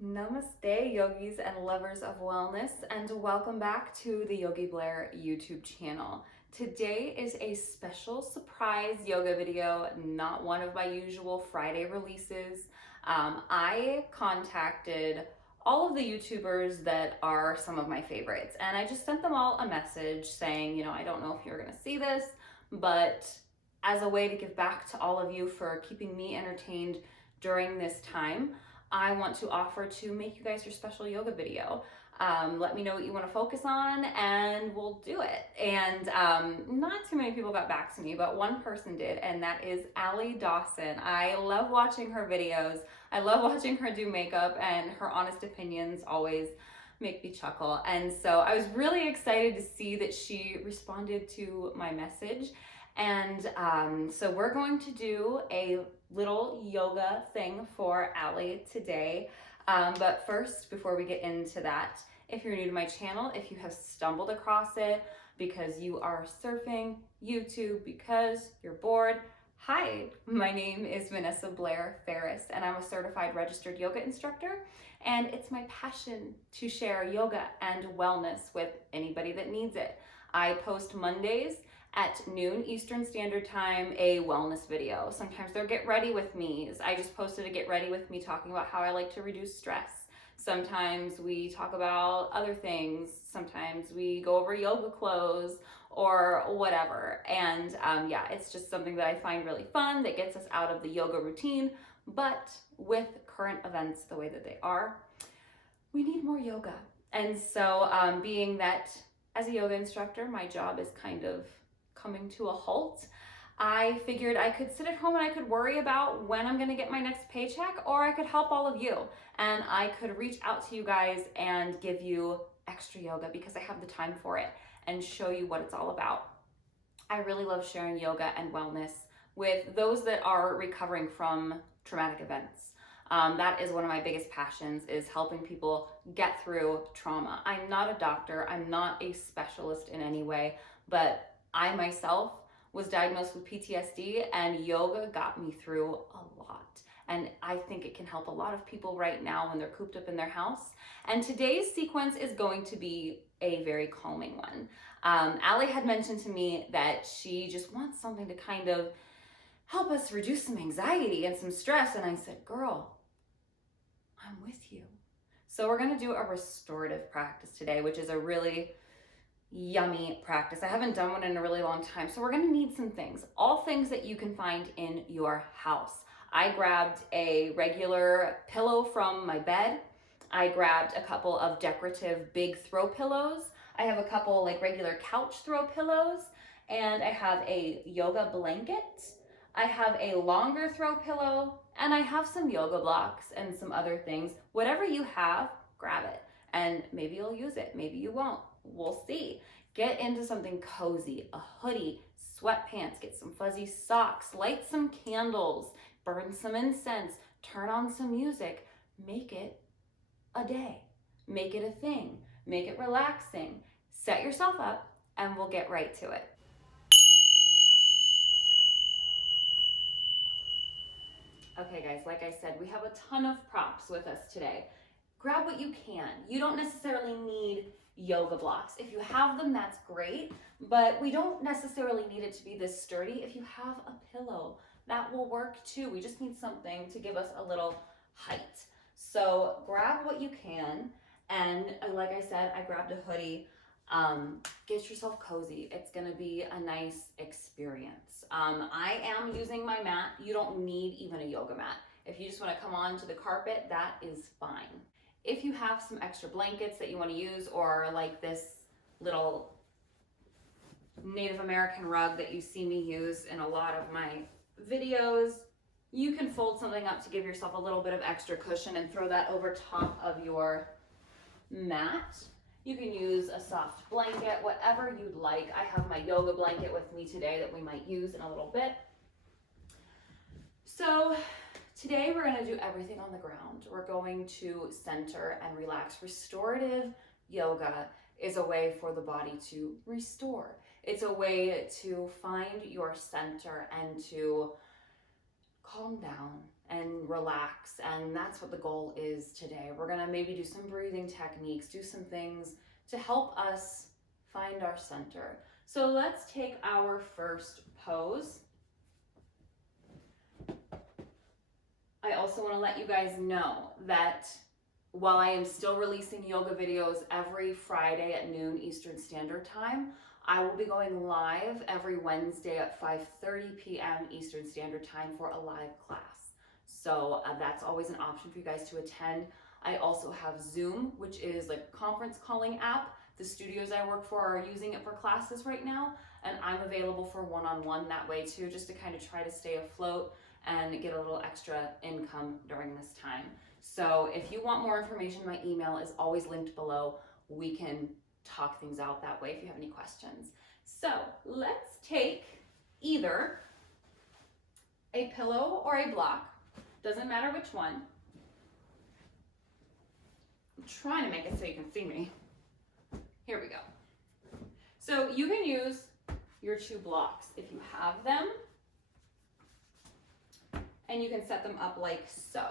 Namaste, yogis and lovers of wellness, and welcome back to the Yogi Blair YouTube channel. Today is a special surprise yoga video, not one of my usual Friday releases. I contacted all of the YouTubers that are some of my favorites, and I just sent them all a message saying, I don't know if you're going to see this, but as a way to give back to all of you for keeping me entertained during this time, I want to offer to make you guys your special yoga video. Let me know what you want to focus on and we'll do it. And not too many people got back to me, but one person did, and that is Allie Dawson. I love watching her videos. I love watching her do makeup, and her honest opinions always make me chuckle. And so I was really excited to see that she responded to my message. And so we're going to do a little yoga thing for Allie today. But first, before we get into that, if you're new to my channel, if you have stumbled across it because you are surfing YouTube because you're bored, hi, my name is Vanessa Blair Ferris, and I'm a certified registered yoga instructor. And it's my passion to share yoga and wellness with anybody that needs it. I post Mondays at noon Eastern Standard Time a wellness video. Sometimes they're get ready with me's. I just posted a get ready with me talking about how I like to reduce stress. Sometimes we talk about other things. Sometimes we go over yoga clothes or whatever. And yeah, it's just something that I find really fun that gets us out of the yoga routine. But with current events the way that they are, we need more yoga. And so being that as a yoga instructor, my job is kind of coming to a halt, I figured I could sit at home and I could worry about when I'm going to get my next paycheck, or I could help all of you and I could reach out to you guys and give you extra yoga because I have the time for it and show you what it's all about. I really love sharing yoga and wellness with those that are recovering from traumatic events. That is one of my biggest passions, is helping people get through trauma. I'm not a doctor, I'm not a specialist in any way, but I myself was diagnosed with PTSD, and yoga got me through a lot. And I think it can help a lot of people right now when they're cooped up in their house. And today's sequence is going to be a very calming one. Allie had mentioned to me that she just wants something to kind of help us reduce some anxiety and some stress. And I said, girl, I'm with you. So we're going to do a restorative practice today, which is a really yummy practice. I haven't done one in a really long time. So we're going to need some things, all things that you can find in your house. I grabbed a regular pillow from my bed. I grabbed a couple of decorative big throw pillows. I have a couple like regular couch throw pillows, and I have a yoga blanket. I have a longer throw pillow, and I have some yoga blocks and some other things. Whatever you have, grab it. And maybe you'll use it, maybe you won't. We'll see. Get into something cozy, a hoodie, sweatpants, get some fuzzy socks, light some candles, burn some incense, turn on some music. Make it a day. Make it a thing. Make it relaxing. Set yourself up, and we'll get right to it. Okay guys, like I said, we have a ton of props with us today. Grab what you can. You don't necessarily need yoga blocks. If you have them, that's great, but we don't necessarily need it to be this sturdy. If you have a pillow, that will work too. We just need something to give us a little height. So grab what you can, and like I said, I grabbed a hoodie. Get yourself cozy. It's gonna be a nice experience. I am using my mat. You don't need even a yoga mat. If you just wanna come onto the carpet, that is fine. If you have some extra blankets that you want to use, or like this little Native American rug that you see me use in a lot of my videos, you can fold something up to give yourself a little bit of extra cushion and throw that over top of your mat. You can use a soft blanket, whatever you'd like. I have my yoga blanket with me today that we might use in a little bit. So today we're going to do everything on the ground. We're going to center and relax. Restorative yoga is a way for the body to restore. It's a way to find your center and to calm down and relax. And that's what the goal is today. We're gonna maybe do some breathing techniques, do some things to help us find our center. So let's take our first pose. I also want to let you guys know that while I am still releasing yoga videos every Friday at noon Eastern Standard Time, I will be going live every Wednesday at 5:30 p.m. Eastern Standard Time for a live class. So that's always an option for you guys to attend. I also have Zoom, which is like a conference calling app. The studios I work for are using it for classes right now, and I'm available for one-on-one that way too, just to kind of try to stay afloat and get a little extra income during this time. So if you want more information, my email is always linked below. We can talk things out that way if you have any questions. So let's take either a pillow or a block, doesn't matter which one. I'm trying to make it so you can see me. Here we go. So you can use your 2 blocks if you have them, and you can set them up like so.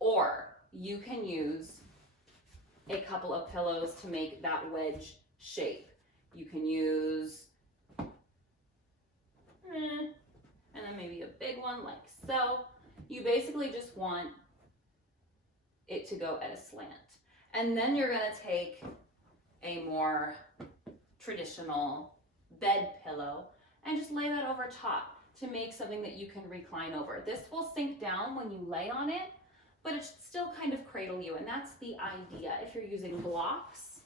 Or you can use a couple of pillows to make that wedge shape. You can use, and then maybe a big one like so. You basically just want it to go at a slant. And then you're gonna take a more traditional bed pillow and just lay that over top to make something that you can recline over. This will sink down when you lay on it, but it should still kind of cradle you, and that's the idea. If you're using blocks,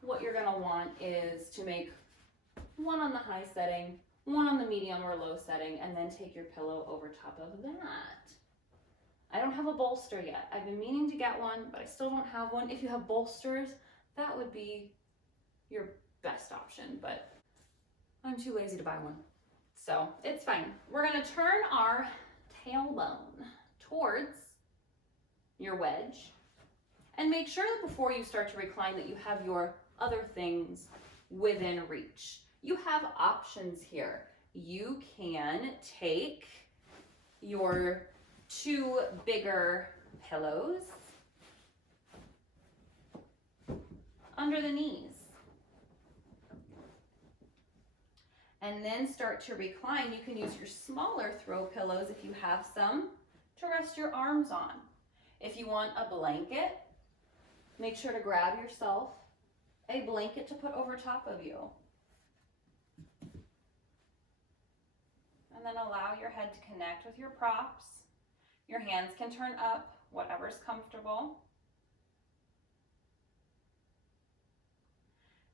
what you're gonna want is to make one on the high setting, one on the medium or low setting, and then take your pillow over top of that. I don't have a bolster yet. I've been meaning to get one, but I still don't have one. If you have bolsters, that would be your best option, but I'm too lazy to buy one. So it's fine. We're gonna turn our tailbone towards your wedge and make sure that before you start to recline that you have your other things within reach. You have options here. You can take your 2 bigger pillows under the knees and then start to recline. You can use your smaller throw pillows if you have some to rest your arms on. If you want a blanket, make sure to grab yourself a blanket to put over top of you. And then allow your head to connect with your props. Your hands can turn up, whatever's comfortable.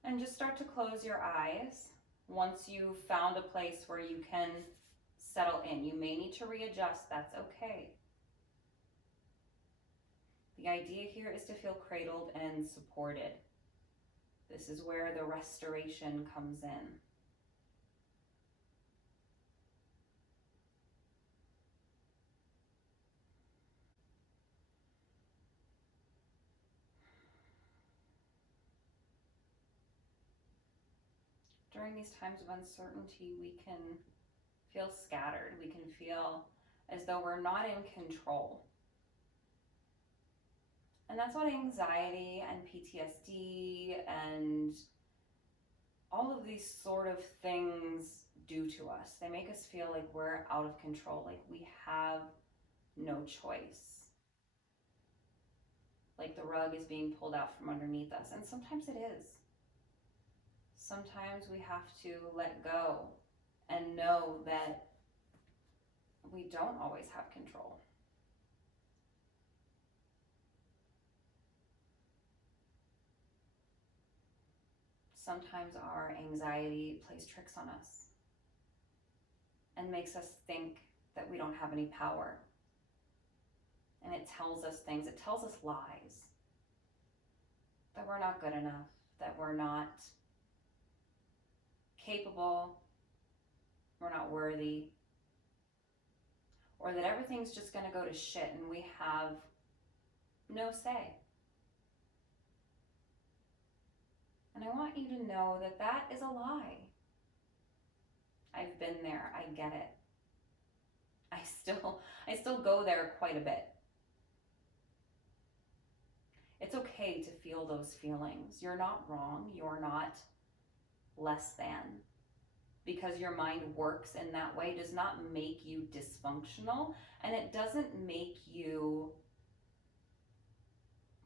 And just start to close your eyes once you've found a place where you can settle in. You may need to readjust, that's okay. The idea here is to feel cradled and supported. This is where the restoration comes in. During these times of uncertainty, we can feel scattered. We can feel as though we're not in control. And that's what anxiety and PTSD and all of these sort of things do to us. They make us feel like we're out of control, like we have no choice. Like the rug is being pulled out from underneath us. And sometimes it is. Sometimes we have to let go and know that we don't always have control. Sometimes our anxiety plays tricks on us and makes us think that we don't have any power. And it tells us things, it tells us lies. That we're not good enough, that we're not capable, we're not worthy, or that everything's just gonna go to shit and we have no say. And I want you to know that that is a lie. I've been there, I get it. I still go there quite a bit. It's okay to feel those feelings. You're not wrong. You're not less than. Because your mind works in that way does not make you dysfunctional, and it doesn't make you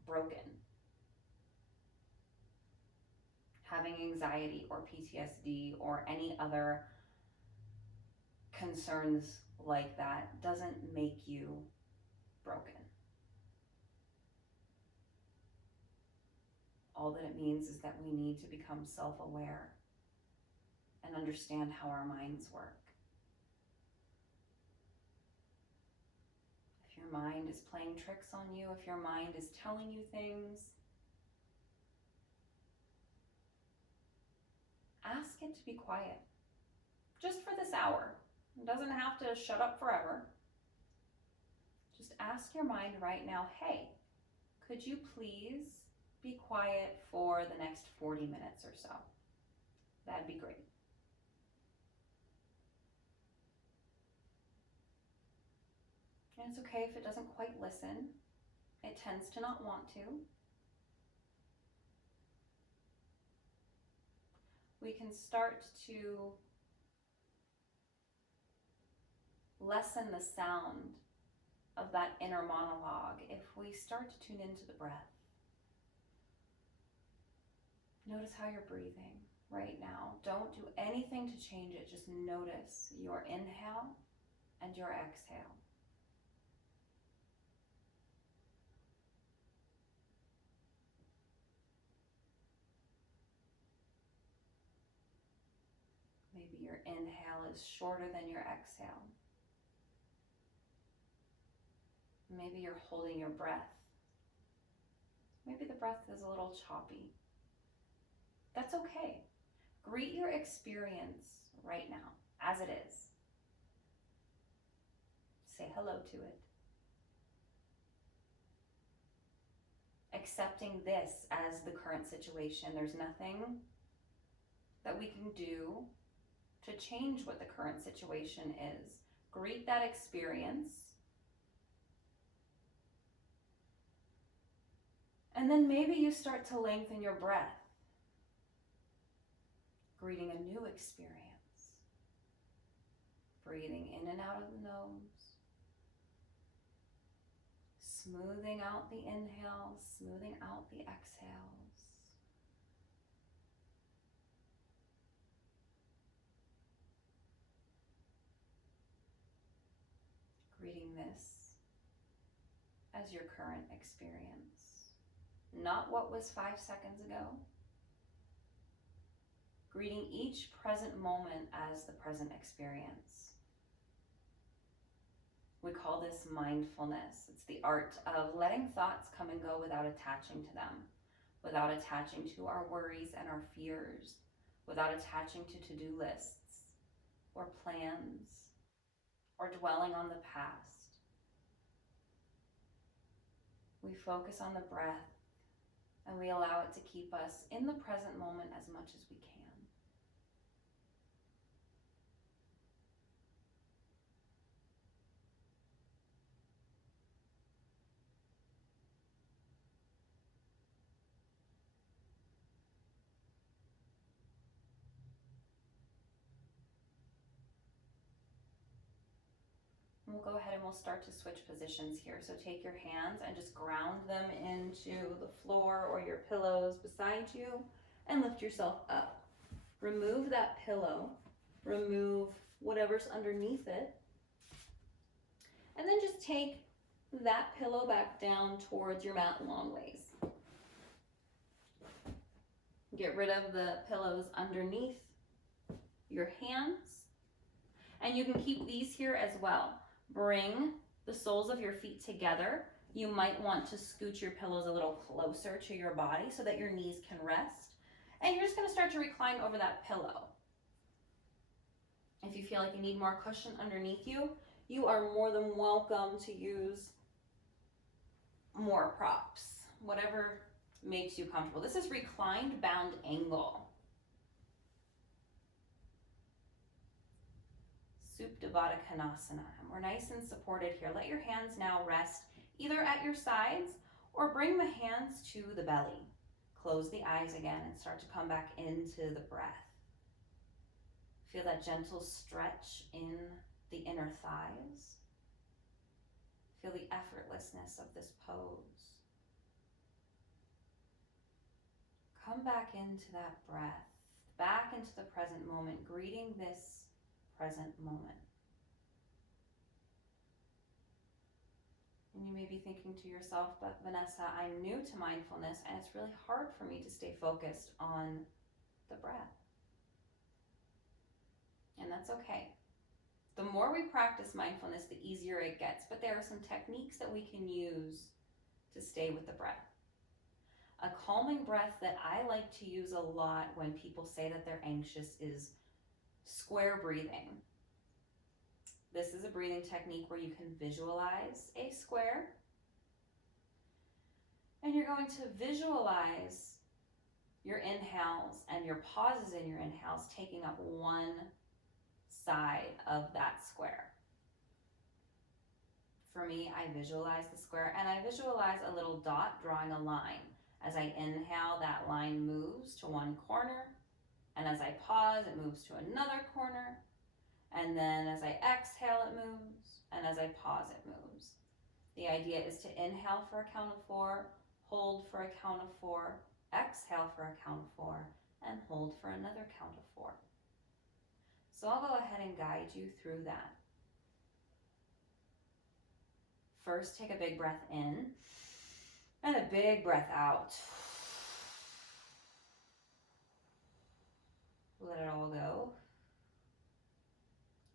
broken. Having anxiety or PTSD or any other concerns like that doesn't make you broken. All that it means is that we need to become self-aware and understand how our minds work. If your mind is playing tricks on you, if your mind is telling you things, ask it to be quiet. Just for this hour. It doesn't have to shut up forever. Just ask your mind right now, hey, could you please be quiet for the next 40 minutes or so? That'd be great. And it's okay if it doesn't quite listen. It tends to not want to. We can start to lessen the sound of that inner monologue if we start to tune into the breath. Notice how you're breathing right now. Don't do anything to change it. Just notice your inhale and your exhale. Maybe your inhale is shorter than your exhale. Maybe you're holding your breath. Maybe the breath is a little choppy. That's okay. Greet your experience right now as it is. Say hello to it. Accepting this as the current situation. There's nothing that we can do to change what the current situation is. Greet that experience. And then maybe you start to lengthen your breath, greeting a new experience. Breathing in and out of the nose. Smoothing out the inhales, smoothing out the exhales. Greeting this as your current experience. Not what was 5 seconds ago. Greeting each present moment as the present experience. We call this mindfulness. It's the art of letting thoughts come and go without attaching to them, without attaching to our worries and our fears, without attaching to-do lists or plans or dwelling on the past. We focus on the breath and we allow it to keep us in the present moment as much as we can. We'll go ahead and we'll start to switch positions here. So take your hands and just ground them into the floor or your pillows beside you and lift yourself up. Remove that pillow, remove whatever's underneath it, and then just take that pillow back down towards your mat long ways. Get rid of the pillows underneath your hands, and you can keep these here as well. Bring the soles of your feet together. You might want to scoot your pillows a little closer to your body so that your knees can rest. And you're just going to start to recline over that pillow. If you feel like you need more cushion underneath you, you are more than welcome to use more props, whatever makes you comfortable. This is reclined bound angle. Supta Baddha Konasana. And we're nice and supported here. Let your hands now rest either at your sides or bring the hands to the belly. Close the eyes again and start to come back into the breath. Feel that gentle stretch in the inner thighs. Feel the effortlessness of this pose. Come back into that breath, back into the present moment, greeting this present moment. And you may be thinking to yourself, but Vanessa, I'm new to mindfulness and it's really hard for me to stay focused on the breath. And that's okay. The more we practice mindfulness, the easier it gets, but there are some techniques that we can use to stay with the breath. A calming breath that I like to use a lot when people say that they're anxious is square breathing. This is a breathing technique where you can visualize a square. And you're going to visualize your inhales and your pauses in your inhales taking up one side of that square. For me, I visualize the square and I visualize a little dot drawing a line. As I inhale, that line moves to one corner. And as I pause, it moves to another corner. And then as I exhale, it moves. And as I pause, it moves. The idea is to inhale for a count of 4, hold for a count of 4, exhale for a count of 4, and hold for another count of 4. So I'll go ahead and guide you through that. First, take a big breath in and a big breath out. Let it all go.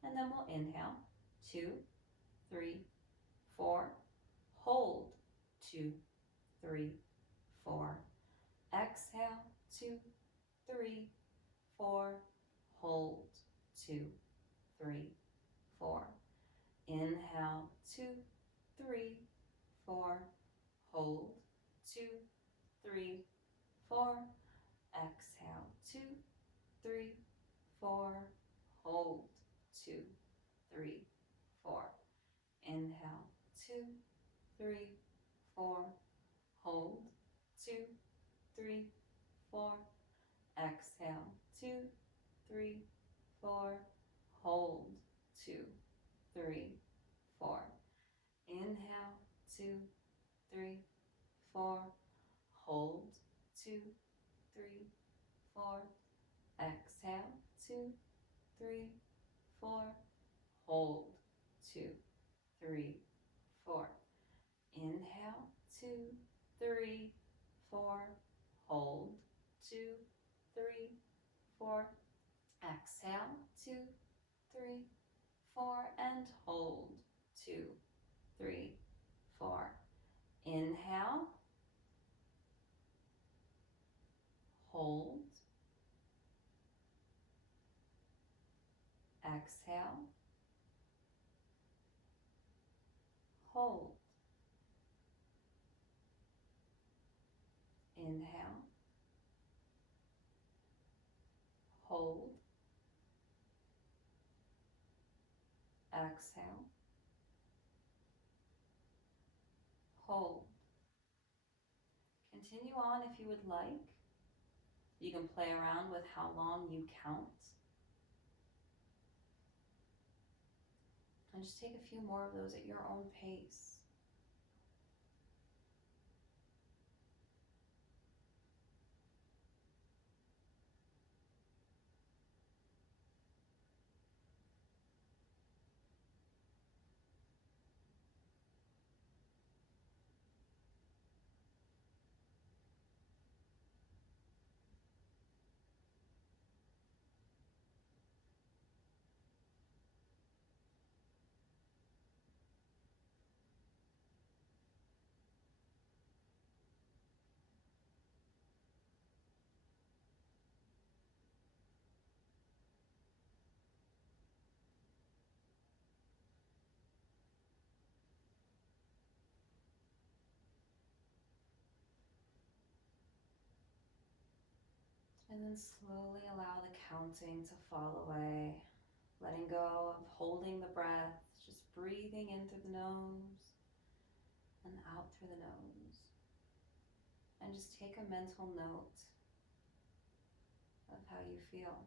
And then we'll inhale, 2, 3, 4. Hold, 2, 3, 4. Exhale, 2, 3, 4. Hold, 2, 3, 4. Inhale, 2, 3, 4. Hold, 2, 3, 4. Exhale, 2, 3, 4. Hold, 2, 3, 4. Inhale, 2, 3, 4. Hold, 2, 3, 4. Exhale, 2, 3, 4. Hold, 2, 3, 4. Inhale, 2, 3, 4. Hold, 2, 3, 4. Exhale, 2, 3, 4. Hold, 2, 3, 4. Inhale, 2, 3, 4. Hold, 2, 3, 4. Exhale, 2, 3, 4. And hold, 2, 3, 4. Inhale, hold, exhale, hold, inhale, hold, exhale, hold. Continue on if you would like. You can play around with how long you count. And just take a few more of those at your own pace. And then slowly allow the counting to fall away. letting go of holding the breath, just breathing in through the nose and out through the nose. And just take a mental note of how you feel.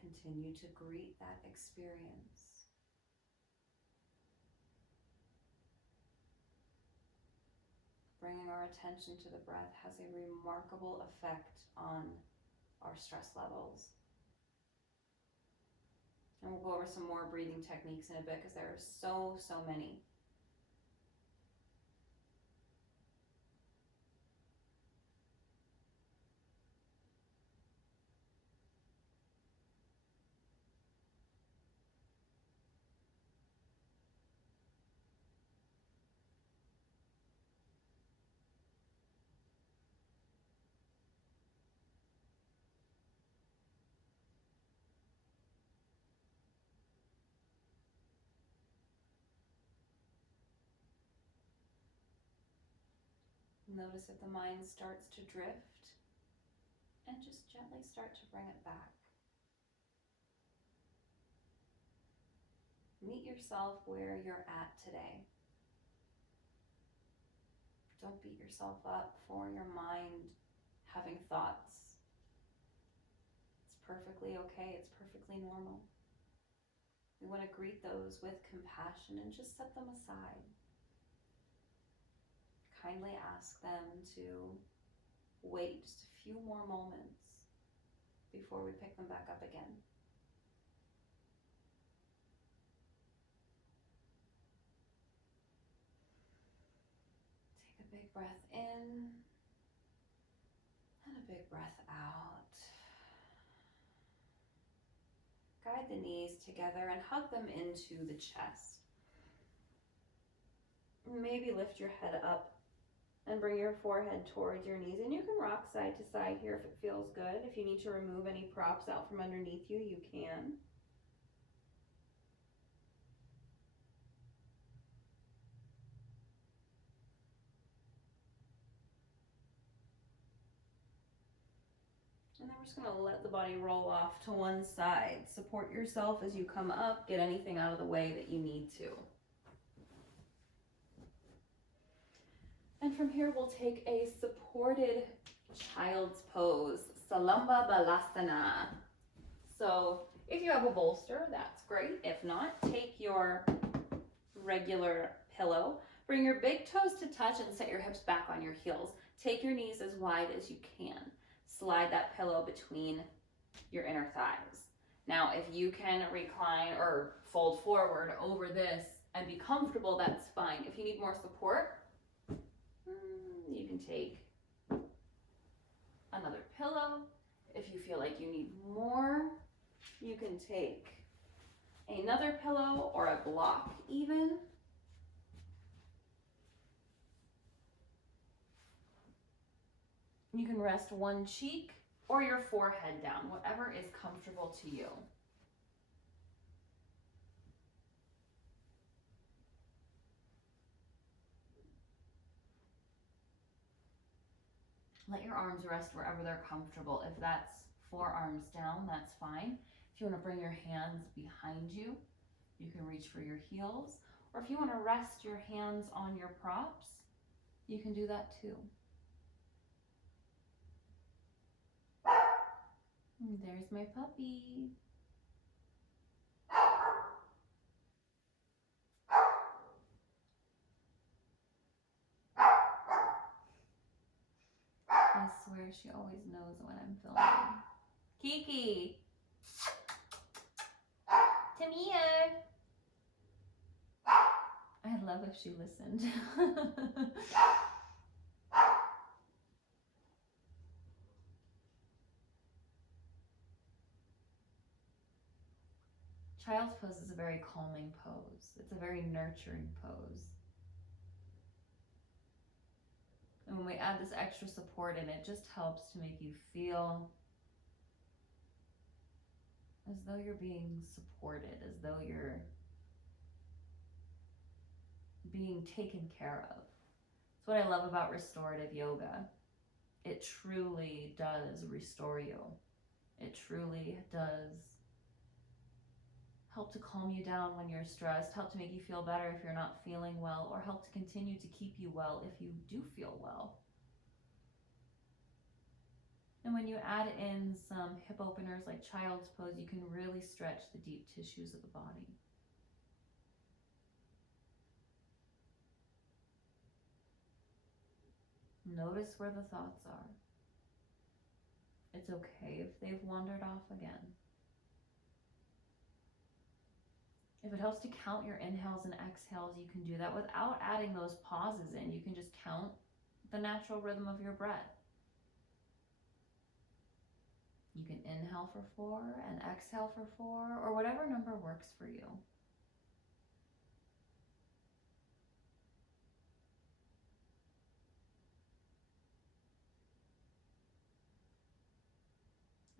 Continue to greet that experience. Bringing our attention to the breath has a remarkable effect on our stress levels. And we'll go over some more breathing techniques in a bit because there are so many. Notice if the mind starts to drift, and just gently start to bring it back. Meet yourself where you're at today. Don't beat yourself up for your mind having thoughts. It's perfectly okay. It's perfectly normal. We want to greet those with compassion and just set them aside. Kindly ask them to wait just a few more moments before we pick them back up again. Take a big breath in and a big breath out. Guide the knees together and hug them into the chest. Maybe lift your head up and bring your forehead towards your knees. And you can rock side to side here if it feels good. If you need to remove any props out from underneath you, you can. And then we're just going to let the body roll off to one side. Support yourself as you come up. Get anything out of the way that you need to. And from here, we'll take a supported child's pose, Salamba Balasana. So if you have a bolster, that's great. If not, take your regular pillow. Bring your big toes to touch and set your hips back on your heels. Take your knees as wide as you can. Slide that pillow between your inner thighs. Now, if you can recline or fold forward over this and be comfortable, that's fine. If you need more support, you can take another pillow. If you feel like you need more, you can take another pillow or a block even. You can rest one cheek or your forehead down, whatever is comfortable to you. Let your arms rest wherever they're comfortable. If that's forearms down, that's fine. If you want to bring your hands behind you, you can reach for your heels. Or if you want to rest your hands on your props, you can do that too. And there's my puppy. I swear she always knows when I'm filming. Kiki! Come here! I'd love if she listened. Child's pose is a very calming pose. It's a very nurturing pose. And when we add this extra support in, it just helps to make you feel as though you're being supported, as though you're being taken care of. That's what I love about restorative yoga. It truly does restore you. It truly does help to calm you down when you're stressed, help to make you feel better if you're not feeling well, or help to continue to keep you well if you do feel well. And when you add in some hip openers like child's pose, you can really stretch the deep tissues of the body. Notice where the thoughts are. It's okay if they've wandered off again. If it helps to count your inhales and exhales, you can do that without adding those pauses in. You can just count the natural rhythm of your breath. You can inhale for 4 and exhale for 4, or whatever number works for you.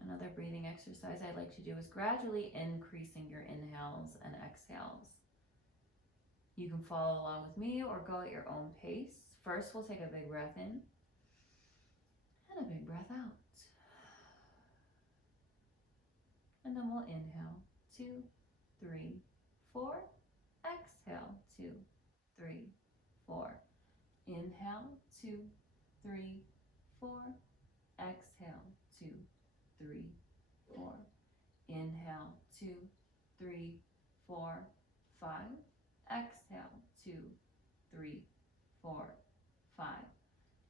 Another breathing exercise I like to do is gradually increasing your inhales and exhales. You can follow along with me or go at your own pace. First, we'll take a big breath in and a big breath out. And then we'll inhale, 2, 3, 4. Exhale, 2, 3, 4. Inhale, 2, 3, 4. Exhale, 2, 3, 4. Inhale, 2, 3, 4, 5. Exhale, 2, 3, 4, 5.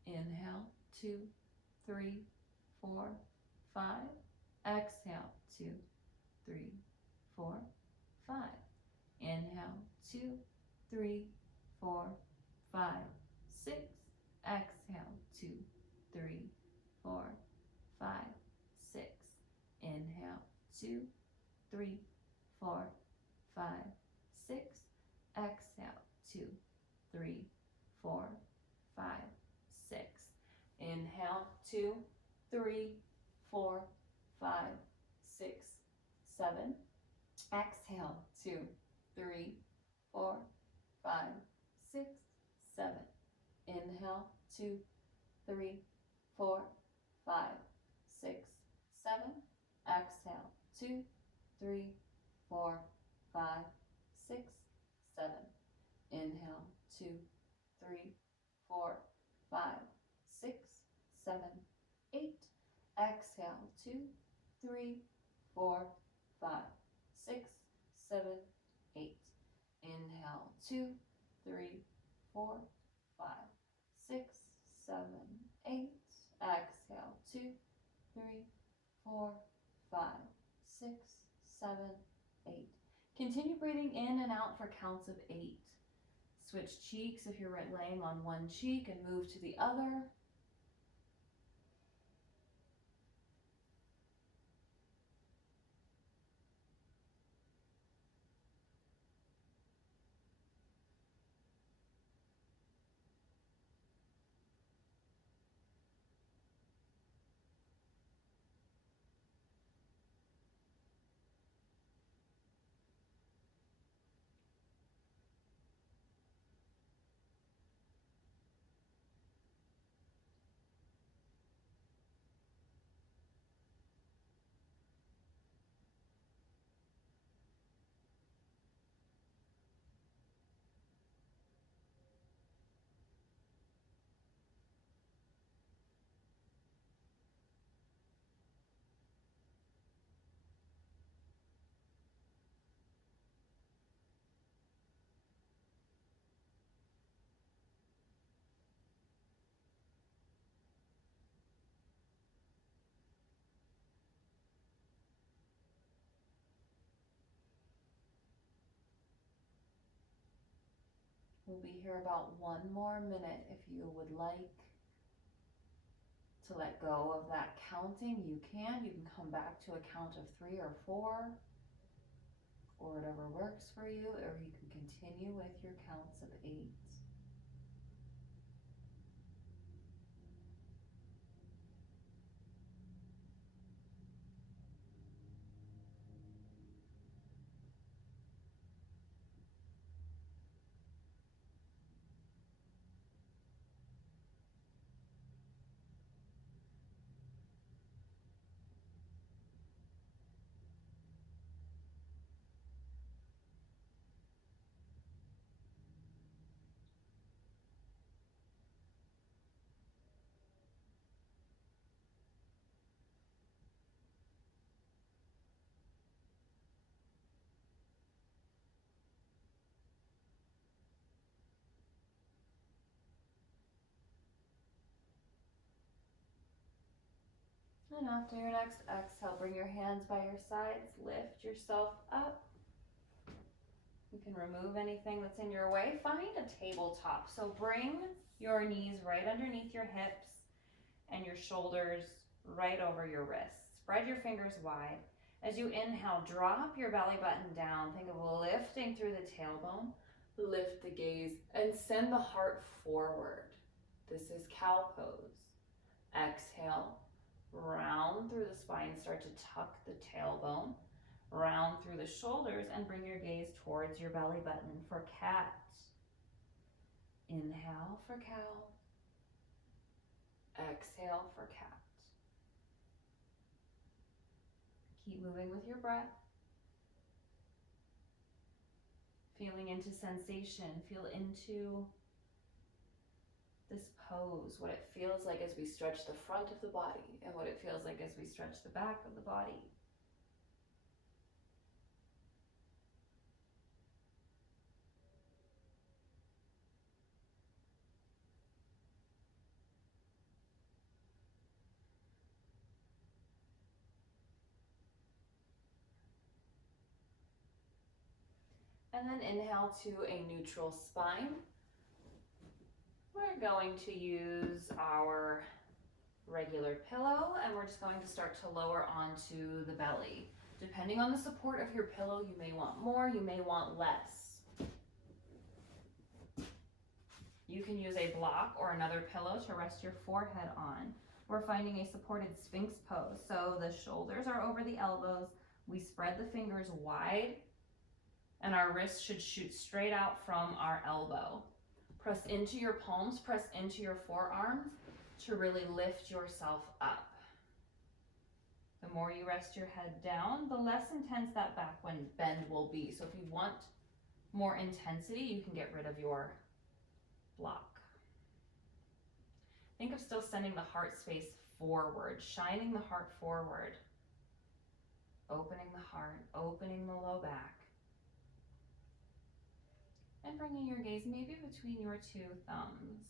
Inhale, 2, 3, 4, 5. Exhale, 2, 3, 4, 5. Inhale, 2, 3, 4, 5, 6. Exhale, 2, 3, 4, 5, 6. Inhale, 2, 3, 4, 5, 6. Exhale, 2, 3, 4, 5, 6. Inhale, 2, 3, 4, 5, 6, 7. Exhale, 2, 3, 4, 5, 6, 7. Inhale, 2, 3, 4, 5, 6, 7. Exhale, 2, 3, 4, 5, 6, 7. Inhale, 2, 3, 4, 5, 6, 7, 8. Exhale, 2, 3, 4, 5, 6, 7, 8. Inhale, 2, 3, 4, 5, 6, 7, 8. Exhale, 2, 3, 4, 5, 6, 7, 8. Continue breathing in and out for counts of 8. Switch cheeks if you're laying on one cheek and move to the other. We'll be here about 1 more minute. If you would like to let go of that counting, you can. You can come back to a count of 3 or 4, or whatever works for you, or you can continue with your counts of 8. And after your next exhale, bring your hands by your sides, lift yourself up. You can remove anything that's in your way. Find a tabletop. So bring your knees right underneath your hips and your shoulders right over your wrists. Spread your fingers wide. As you inhale, drop your belly button down. Think of lifting through the tailbone. Lift the gaze and send the heart forward. This is cow pose. Exhale, round through the spine, start to tuck the tailbone, round through the shoulders, and bring your gaze towards your belly button for cat. Inhale for cow. Exhale for cat. Keep moving with your breath. Feeling into sensation, feel into this pose, what it feels like as we stretch the front of the body and what it feels like as we stretch the back of the body. And then inhale to a neutral spine. We're going to use our regular pillow and we're just going to start to lower onto the belly. Depending on the support of your pillow, you may want more, you may want less. You can use a block or another pillow to rest your forehead on. We're finding a supported Sphinx pose. So the shoulders are over the elbows, we spread the fingers wide, and our wrists should shoot straight out from our elbow. Press into your palms, press into your forearms to really lift yourself up. The more you rest your head down, the less intense that back bend will be. So if you want more intensity, you can get rid of your block. Think of still sending the heart space forward, shining the heart forward, opening the heart, opening the low back. And bringing your gaze maybe between your two thumbs.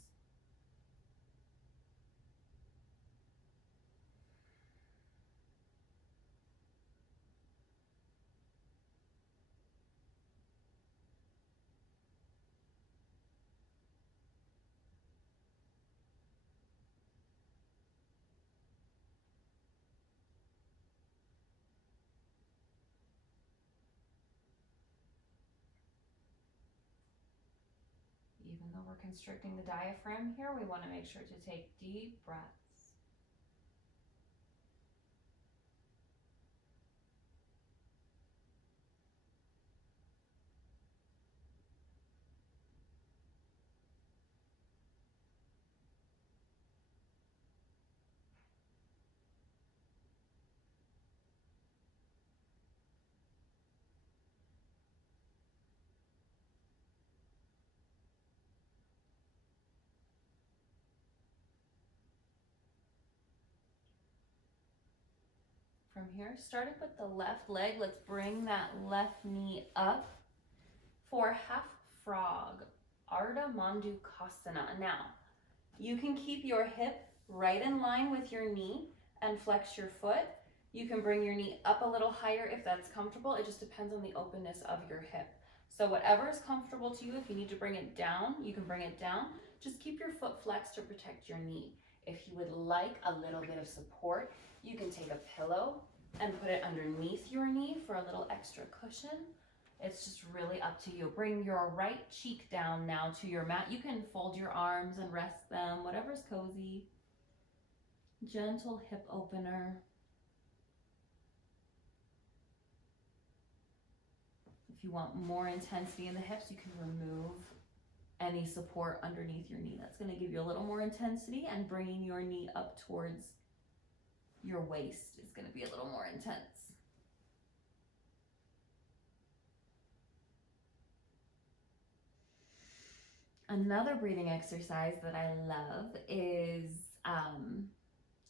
Even though we're constricting the diaphragm here, we want to make sure to take deep breaths. From here, starting with the left leg, let's bring that left knee up for half frog, Ardha Mandukasana. Now, you can keep your hip right in line with your knee and flex your foot. You can bring your knee up a little higher if that's comfortable. It just depends on the openness of your hip. So whatever is comfortable to you, if you need to bring it down, you can bring it down. Just keep your foot flexed to protect your knee. If you would like a little bit of support, you can take a pillow and put it underneath your knee for a little extra cushion. It's just really up to you. Bring your right cheek down now to your mat. You can fold your arms and rest them, whatever's cozy. Gentle hip opener. If you want more intensity in the hips, you can remove any support underneath your knee. That's going to give you a little more intensity, and bringing your knee up towards your waist is going to be a little more intense. Another breathing exercise that I love is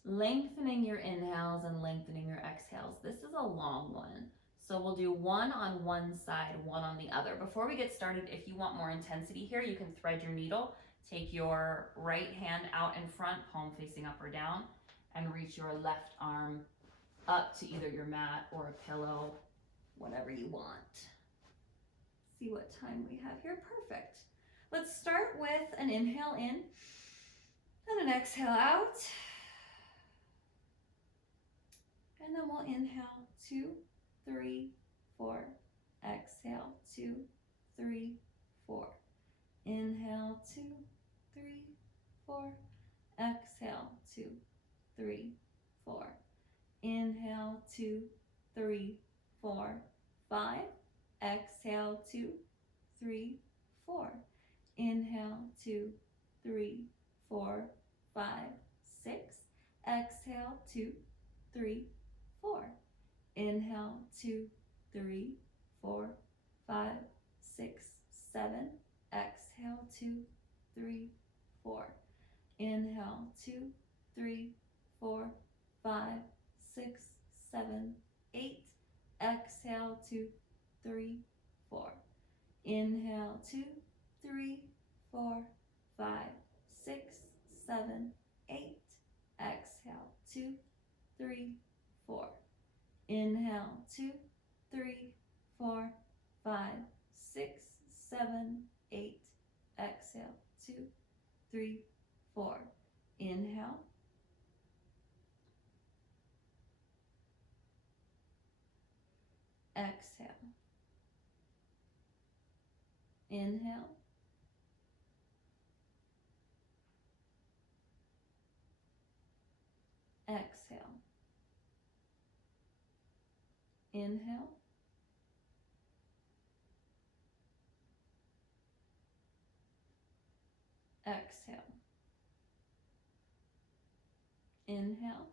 lengthening your inhales and lengthening your exhales. This is a long one. So we'll do one on one side, one on the other. Before we get started, if you want more intensity here, you can thread your needle. Take your right hand out in front, palm facing up or down, and reach your left arm up to either your mat or a pillow, whatever you want. See what time we have here. Perfect. Let's start with an inhale in and an exhale out. And then we'll inhale 2, 3, 4. Exhale 2, 3, 4. Inhale 2, 3, 4. Exhale 2, 3, 4. Inhale 2, 3, 4, 5. Exhale 2, 3, 4. Inhale 2, 3, 4, 5, 6. Exhale 2, 3, 4. Inhale 2, 3, 4, 5, 6, 7. Exhale 2, 3, 4. Inhale 2, 3, 4, 5, 6, 7, 8. Exhale 2, 3, 4. Inhale 2, 3, 4, 5, 6, 7, 8. Exhale 2, 3, 4. Inhale 2, 3, 4, 5, 6, 7, 8. Exhale 2, 3, 4. Inhale. Exhale. Inhale. Exhale. Inhale. Exhale. Inhale.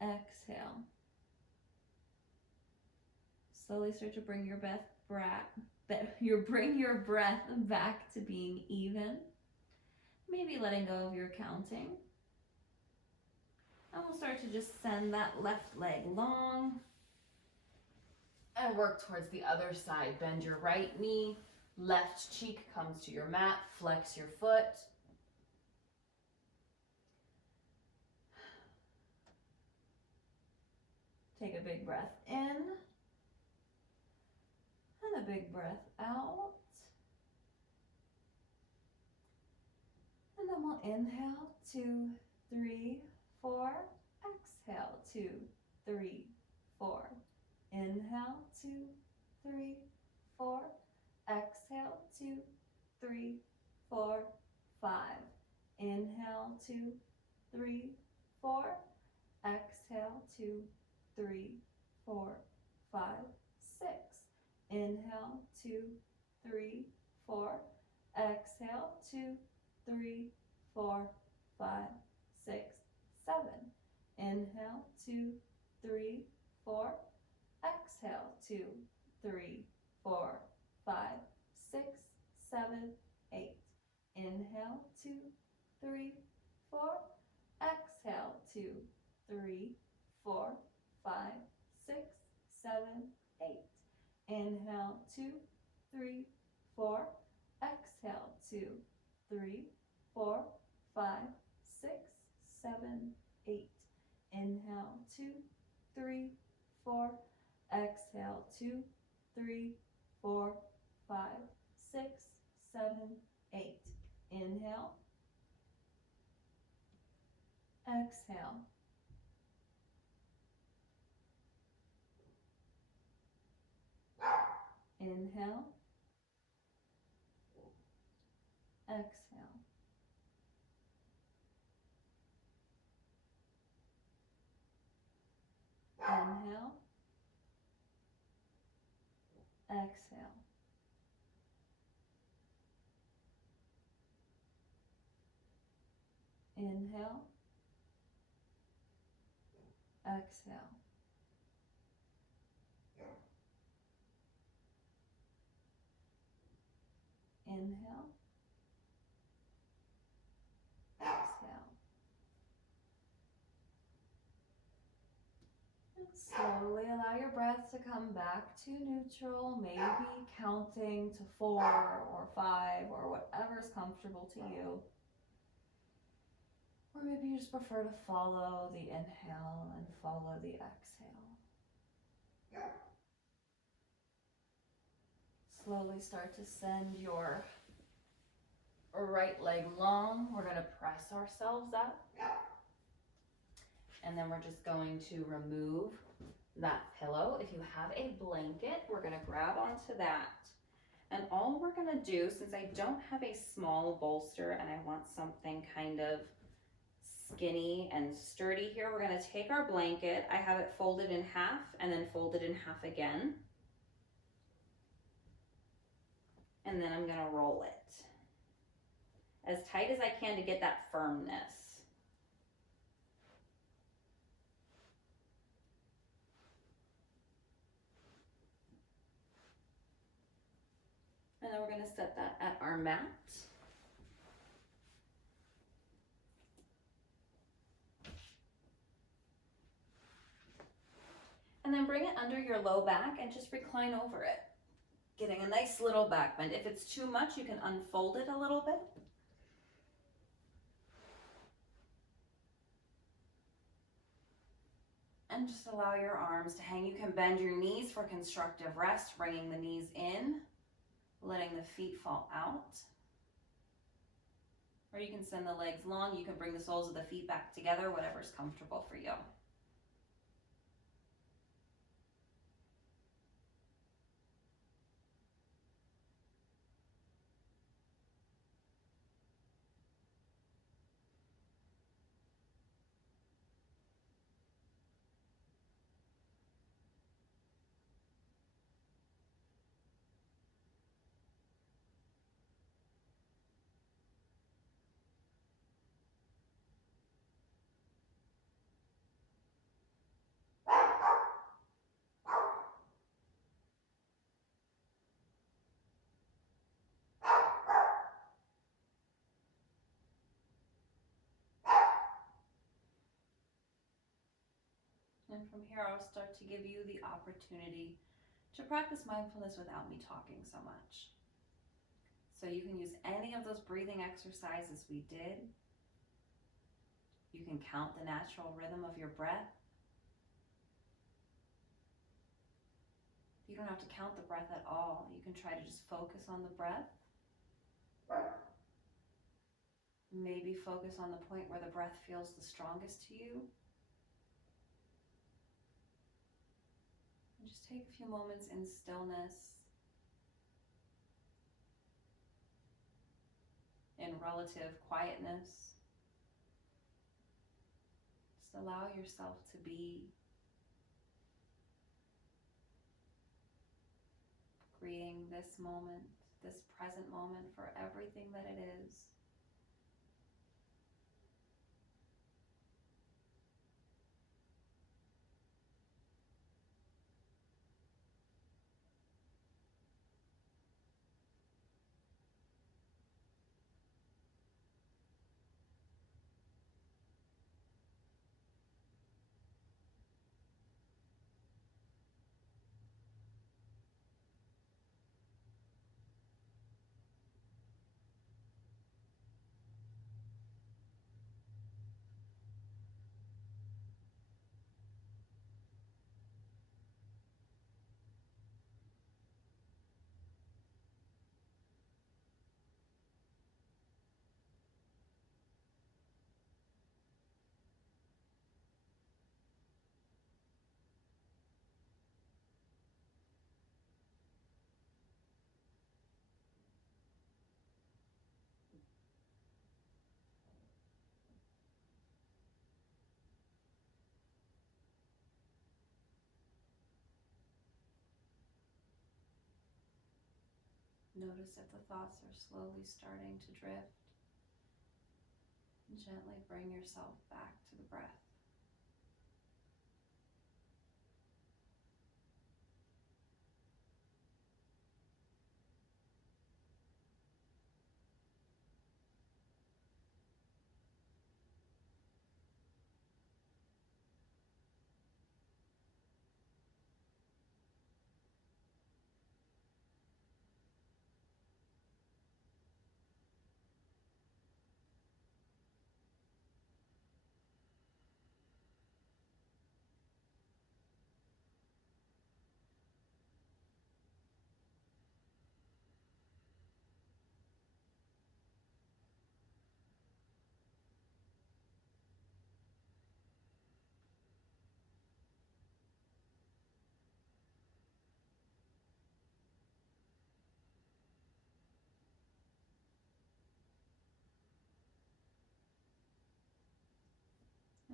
Exhale. Slowly start to bring your breath back to being even. Maybe letting go of your counting. And we'll start to just send that left leg long and work towards the other side. Bend your right knee, left cheek comes to your mat, flex your foot. Take a big breath in and a big breath out. And then we'll inhale 2, 3, 4. Exhale 2, 3, 4. Inhale 2, 3, 4. Exhale 2, 3, 4, 5. Inhale 2, 3, 4. Exhale 2, 3, 4, 5, 6. Inhale 2, 3, 4. Exhale 2, 3, 4, 5, 6, 7. Inhale 2, 3, 4. Exhale 2, 3, 4, 5, 6, 7, 8. Inhale 2, 3, 4. Exhale 2, 3, 4, 5, 6, 7, 8. Inhale 2, 3, 4. Exhale 2, 3, 4, 5, 6, 7, 8. Inhale 2, 3, 4. Exhale 2, 3, 4, 5, 6, 7, 8. Inhale. Exhale. Inhale. Exhale. Inhale. Exhale. Inhale. Exhale. Inhale. Exhale. And Slowly allow your breath to come back to neutral, maybe counting to 4 or 5 or whatever's comfortable to you. Or maybe you just prefer to follow the inhale and follow the exhale. Slowly start to send your right leg long. We're going to press ourselves up. And then we're just going to remove that pillow. If you have a blanket, we're going to grab onto that. And all we're going to do, since I don't have a small bolster and I want something kind of skinny and sturdy here, we're going to take our blanket. I have it folded in half and then folded in half again. And then I'm going to roll it as tight as I can to get that firmness. And then we're going to set that at our mat. And then bring it under your low back and just recline over it, getting a nice little back bend. If it's too much, you can unfold it a little bit. And just allow your arms to hang. You can bend your knees for constructive rest, bringing the knees in, letting the feet fall out. Or you can send the legs long. You can bring the soles of the feet back together, whatever's comfortable for you. And from here, I'll start to give you the opportunity to practice mindfulness without me talking so much. So you can use any of those breathing exercises we did. You can count the natural rhythm of your breath. You don't have to count the breath at all. You can try to just focus on the breath. Maybe focus on the point where the breath feels the strongest to you. And just take a few moments in stillness, in relative quietness. Just allow yourself to be, creating this moment, this present moment for everything that it is. Notice if the thoughts are slowly starting to drift. And gently bring yourself back to the breath.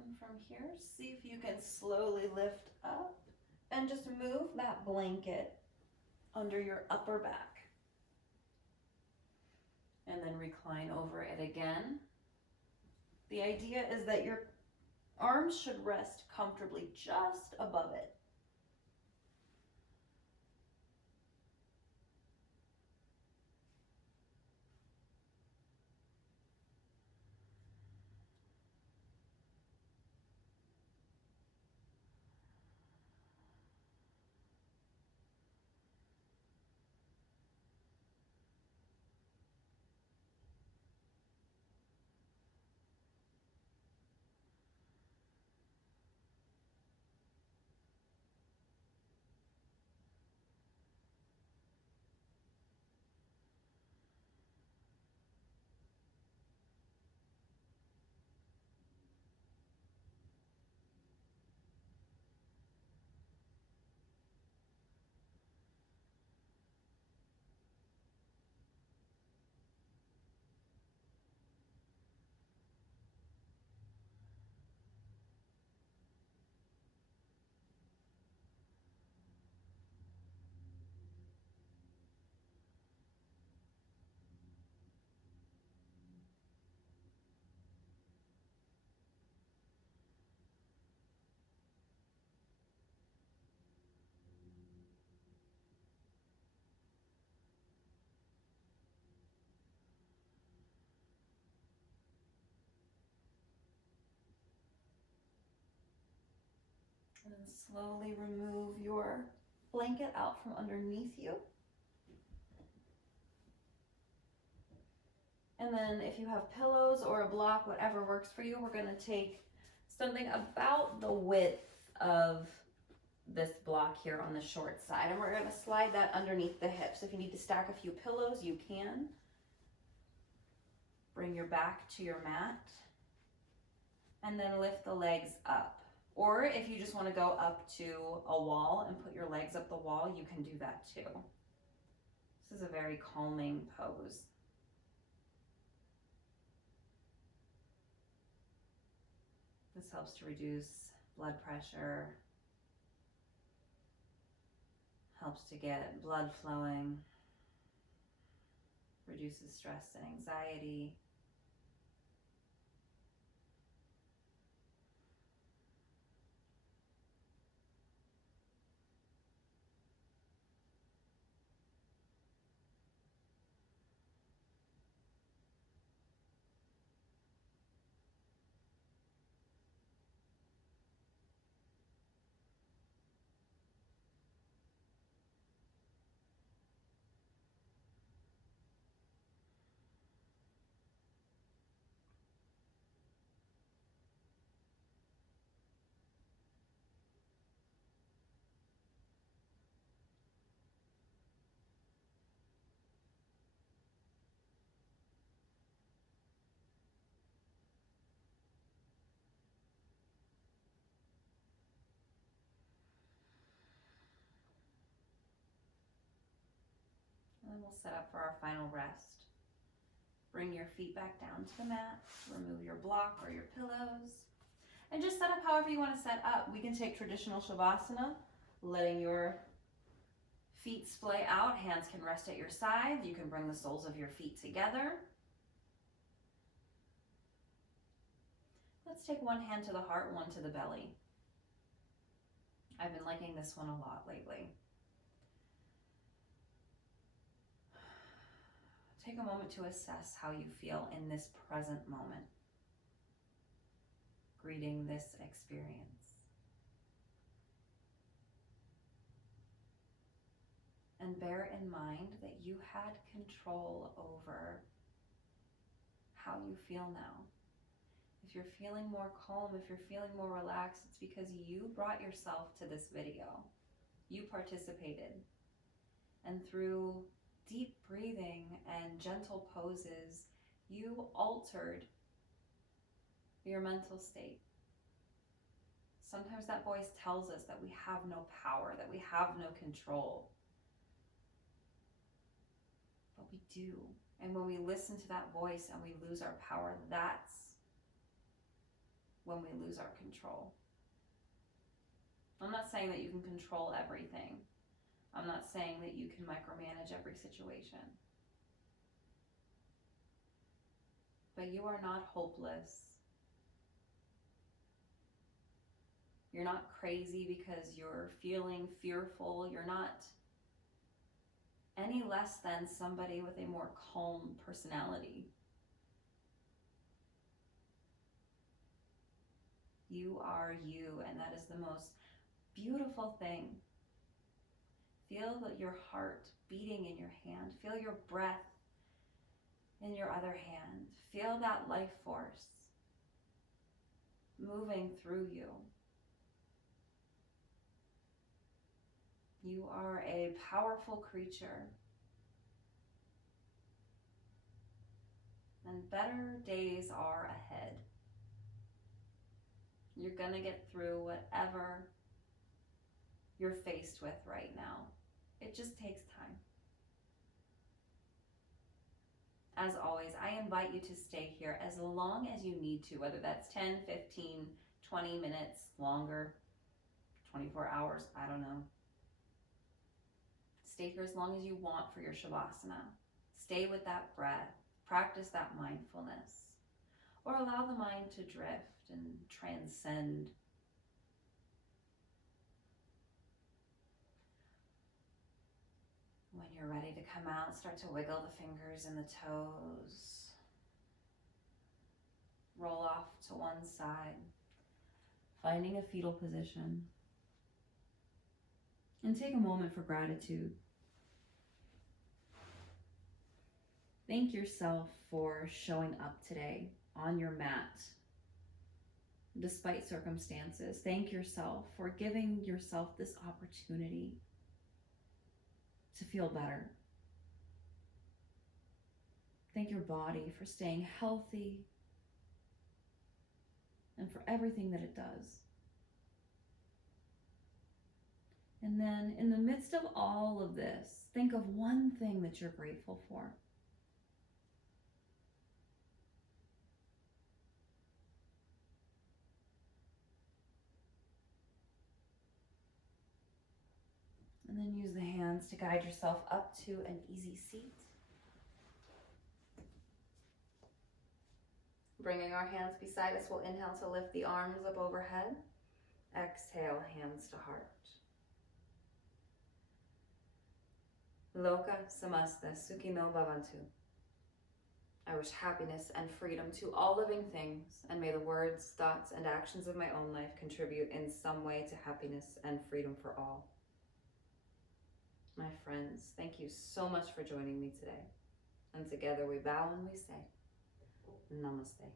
And from here, see if you can slowly lift up and just move that blanket under your upper back. And then recline over it again. The idea is that your arms should rest comfortably just above it. And then slowly remove your blanket out from underneath you. And then if you have pillows or a block, whatever works for you, we're going to take something about the width of this block here on the short side. And we're going to slide that underneath the hips. If you need to stack a few pillows, you can. Bring your back to your mat. And then lift the legs up. Or if you just want to go up to a wall and put your legs up the wall, you can do that too. This is a very calming pose. This helps to reduce blood pressure, helps to get blood flowing, reduces stress and anxiety. And then we'll set up for our final rest. Bring your feet back down to the mat, remove your block or your pillows, and just set up however you want to set up. We can take traditional Shavasana, letting your feet splay out, hands can rest at your sides. You can bring the soles of your feet together. Let's take one hand to the heart, one to the belly. I've been liking this one a lot lately. Take a moment to assess how you feel in this present moment, greeting this experience. And bear in mind that you had control over how you feel now. If you're feeling more calm, if you're feeling more relaxed, it's because you brought yourself to this video. You participated. And through deep breathing and gentle poses, you altered your mental state. Sometimes that voice tells us that we have no power, that we have no control. But we do. And when we listen to that voice and we lose our power, that's when we lose our control. I'm not saying that you can control everything. I'm not saying that you can micromanage every situation. But you are not hopeless. You're not crazy because you're feeling fearful. You're not any less than somebody with a more calm personality. You are you, and that is the most beautiful thing. Feel your heart beating in your hand. Feel your breath in your other hand. Feel that life force moving through you. You are a powerful creature. And better days are ahead. You're gonna get through whatever you're faced with right now. It just takes time. As always, I invite you to stay here as long as you need to, whether that's 10, 15, 20 minutes, longer, 24 hours, I don't know. Stay here as long as you want for your Shavasana. Stay with that breath. Practice that mindfulness. Or allow the mind to drift and transcend. When you're ready to come out, start to wiggle the fingers and the toes. Roll off to one side, finding a fetal position. And take a moment for gratitude. Thank yourself for showing up today on your mat, despite circumstances. Thank yourself for giving yourself this opportunity to feel better. Thank your body for staying healthy and for everything that it does. And then in the midst of all of this, think of one thing that you're grateful for. And then use the hands to guide yourself up to an easy seat. Bringing our hands beside us, we'll inhale to lift the arms up overhead. Exhale, hands to heart. Loka samasta sukhino bhavantu. I wish happiness and freedom to all living things, and may the words, thoughts, and actions of my own life contribute in some way to happiness and freedom for all. My friends, thank you so much for joining me today. And together we bow and we say, Namaste.